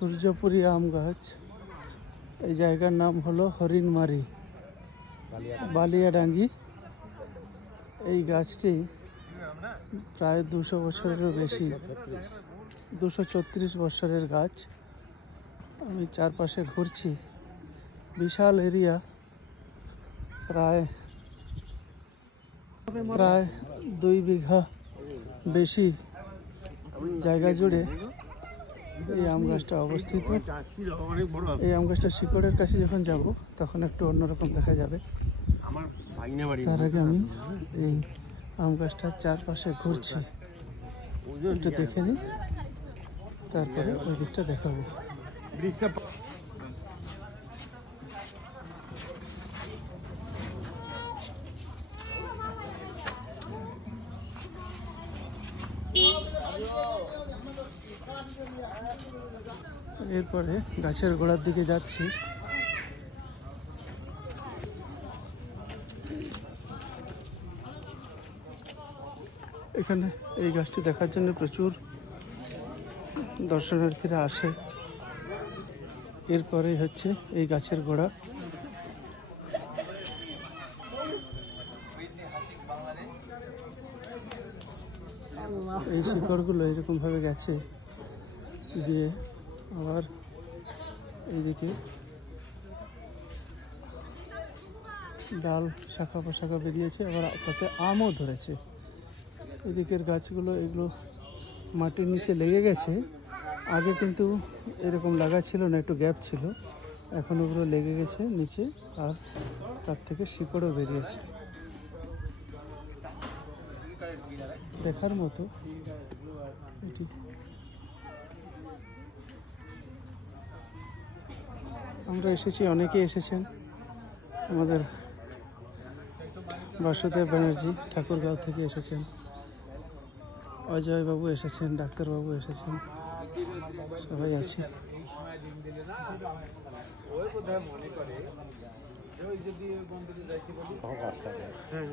সূর্যপুরী আম গাছ। এই জায়গার নাম হলো হরিণমারি, বালিয়াডাঙ্গি। এই গাছটি প্রায় 200 বছরেরও বেশি, 236 বছরের গাছ। আমি চারপাশে ঘুরছি, বিশাল এরিয়া, প্রায় 2 বিঘা বেশি জায়গা জুড়ে এই আম গাছটা অবস্থিত। এই আম গাছটা শিকড়ের কাছে যখন যাব তখন একটু অন্যরকম দেখা যাবে। তার আগে আমি এই আম গাছটার চারপাশে ঘুরছি, একটু দেখে নিই, তারপরে ওই দিকটা দেখাবো। এরপরে গাছের গোড়ার দিকে যাচ্ছি। এখানে এই গাছটি দেখার জন্য প্রচুর দর্শনার্থীরা আসে। এরপরে হচ্ছে এই গাছের গোড়া। এই শিকড়গুলো এরকম ভাবে গেছে, দিয়ে আবার এইদিকে ডাল শাখা পোশাখা বেরিয়েছে, আবার তাতে আমও ধরেছে। এদিকের গাছগুলো এগুলো মাটির নিচে লেগে গেছে। আগে কিন্তু এরকম লাগা ছিল না, একটু গ্যাপ ছিল, এখন ওগুলো লেগে গেছে নিচে, আর তার থেকে শিকড়ও বেরিয়েছে। দেখার মতো এটি। আমরা এসেছি, অনেকেই এসেছেন। আমাদের বাসুদেব ব্যানার্জি ঠাকুরগাঁও থেকে এসেছেন, অজয় বাবু এসেছেন, ডাক্তারবাবু এসেছেন, সবাই আছি। হ্যাঁ,